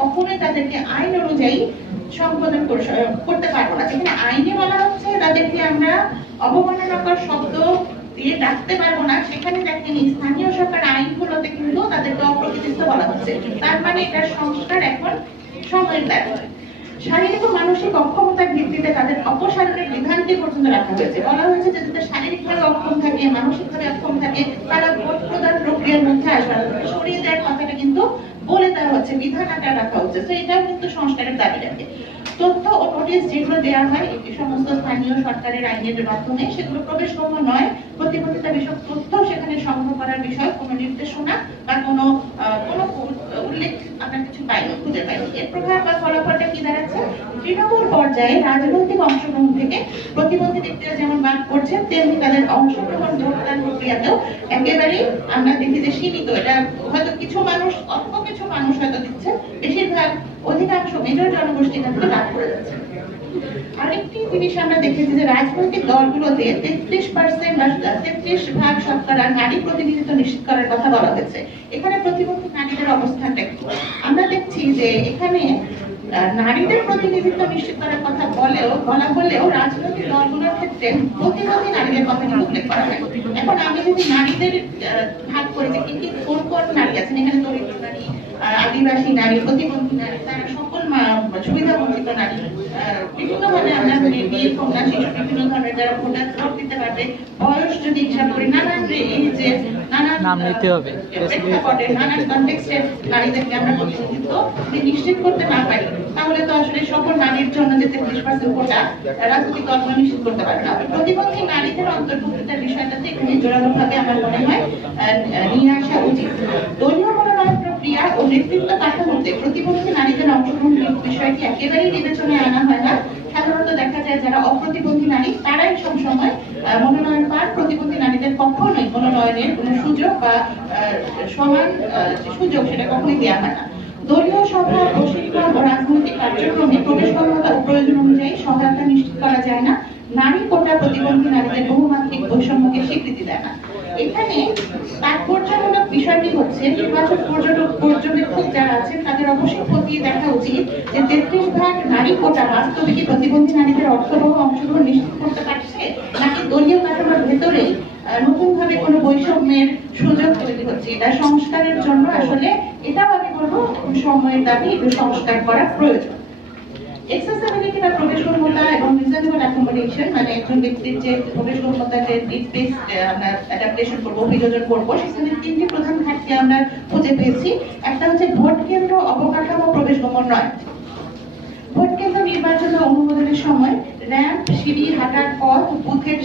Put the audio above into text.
কখনোই তাদেরকে আইন অনুযায়ী সম্বোধন করতে পারবো না। যেখানে আইনে বলা হচ্ছে তাদেরকে আমরা অবমাননাকর শব্দ দিয়ে ডাকতে পারবো না, সেখানে দেখেন স্থানীয় সরকার আইনগুলোতে কিন্তু তাদেরকে অপ্রকৃতিস্থ বলা হচ্ছে। তার মানে এটার সংস্কার এখন সময়ের ব্যাপার। শারীরিক ও মানসিক অক্ষমতার ভিত্তিতে তাদের অপসারণের বিধানটি পর্যন্ত রাখা হয়েছে। বলা হয়েছে যে যাদের শারীরিকভাবে অক্ষম থাকে, মানসিকভাবে অক্ষম থাকে, তারা ভোট প্রদান প্রক্রিয়ার মধ্যে আসবে। সরিয়ে দেওয়ার কথাটা কিন্তু বলে দেওয়া হচ্ছে, বিধান আকারে রাখা হচ্ছে। তো এটাও কিন্তু সংস্কারের দাবি রাখে। তথ্য ও নোটিশ যেগুলো দেওয়া হয় এই সমস্ত স্থানীয় সরকারের আইনের মাধ্যমে, সেগুলো প্রবেশগম্য নয়। প্রতিবন্ধিতা বিষয়ক তথ্য সেখানে সংগ্রহ করার বিষয়ে কোনো নির্দেশনা বা কোনো উল্লেখ আমরা কিছু পাইনি, খুঁজে পাইনি। এর প্রভাব বা ফলাফলটা কি দাঁড়াচ্ছে? তৃণমূল পর্যায়ে রাজনৈতিক অংশগ্রহণ থেকে প্রতিবন্ধী ব্যক্তিরা যেমন বাদ পড়ছেন, তেমনি তাদের অংশগ্রহণ ভোটদান প্রক্রিয়াতেও একেবারেই আমরা দেখি যে সীমিত। এটা হয়তো কিছু মানুষ, অল্প কিছু মানুষ হয়তো দিচ্ছে, বেশিরভাগ অধিকাংশ মেজর জনগোষ্ঠী কিন্তু লাভ করে যাচ্ছে। আরেকটি জিনিস আমরা দেখেছি যে রাজনৈতিক দলগুলোতে 33% শতকরা নারী প্রতিনিধিত্ব নিশ্চিত করার কথা বলা হয়েছে। এখানে প্রতিবন্ধী নারীদের অবস্থানটা কি? আমরা দেখছি যে এখানে নারীদের প্রতিনিধিত্ব নিশ্চিত করার কথা বলা হলেও রাজনৈতিক দলগুলোর ক্ষেত্রে প্রতিবন্ধী নারীদের কথা কিন্তু উল্লেখ করা হয়। এখন আমি যদি নারীদের ভাগ করি যে কি কোন কোন নারী আছেন, এখানে দরিদ্র নারী, আদিবাসী নারী, প্রতিবন্ধী নারী, তারা সকল সুবিধা বঞ্চিত নারী, বিভিন্নভাবে আমরা বিয়ে, কন্যা, শিশু, বিভিন্ন ধরনের যারা ভোট দিতে পারবে, বয়স যদি হিসাব করি, নানান এই যে নানান প্রেক্ষাপটে, নানান কনটেক্সটে নারীদেরকে আমরা প্রতিনিধিত্ব নিশ্চিত করতে না পারি, তাহলে তো আসলে সকল নারীর জন্য যে 33% কোটা রাজনৈতিক দলগুলো নিশ্চিত করতে পারে না। প্রতিবন্ধী নারীদের অন্তর্ভুক্তির বিষয়টাতে এখানে জোরালোভাবে আমার মনে হয় নিয়ে আসা উচিত। দলীয় মনোনয়ন প্রক্রিয়া ও নেতৃত্ব কাঠামোতে প্রতিবন্ধী নারীদের অংশগ্রহণ বিষয়টি একেবারেই বিবেচনায় আনা হয় না। সাধারণত দেখা যায় যারা অপ্রতিবন্ধী নারী তারাই সবসময় মনোনয়ন পান, প্রতিবন্ধী নারীদের কখনোই মনোনয়নের কোনো সুযোগ বা সমান সুযোগ সেটা কখনোই দেওয়া হয় না। দলীয় সভা, প্রশিক্ষণ ও রাজনৈতিক কার্যক্রমে প্রবেশগম্যতা ও প্রয়োজন অনুযায়ী সহায়তা নিশ্চিত করা যায় না। নারী কোটা প্রতিবন্ধী নারীদের বহুমাত্রিক বৈষম্যকে স্বীকৃতি দেয় না। এখানে তাৎপর্যমূলক বিষয়টি হচ্ছে নির্বাচন পর্যবেক্ষক যারা আছেন তাদের অবশ্যই খতিয়ে দেখা উচিত যে 33% নারী কোটা বাস্তবে কি প্রতিবন্ধী নারীদের অর্থবহ অংশগ্রহণ নিশ্চিত করতে পারছে, নাকি দলীয় কাঠামোর ভেতরেই নতুন ভাবে কোনো বৈষম্যের সুযোগ তৈরি হচ্ছে। এটা সংস্কারের জন্য আসলে এটাও আমি বলবো সময়ের দাবি, একটু সংস্কার করা প্রয়োজন। এক্সেসিবিলিটি বা প্রবেশগম্যতা এবং রিজনেবল অ্যাকোমোডেশন, মানে একজন ব্যক্তির যে প্রবেশগম্যতাকে নিড বেসড আমরা অ্যাডাপ্টেশন করবো, অভিযোজন করবো, সেখানে তিনটি প্রধান ঘাটতি আমরা খুঁজে পেয়েছি। একটা হচ্ছে ভোট কেন্দ্র অবকাঠামো প্রবেশগম্য নয়। ভোট কেন্দ্র নির্বাচন ও অনুমোদনের সময় র্যাম্প, সিঁড়ি, হাঁটার পথ, বুথের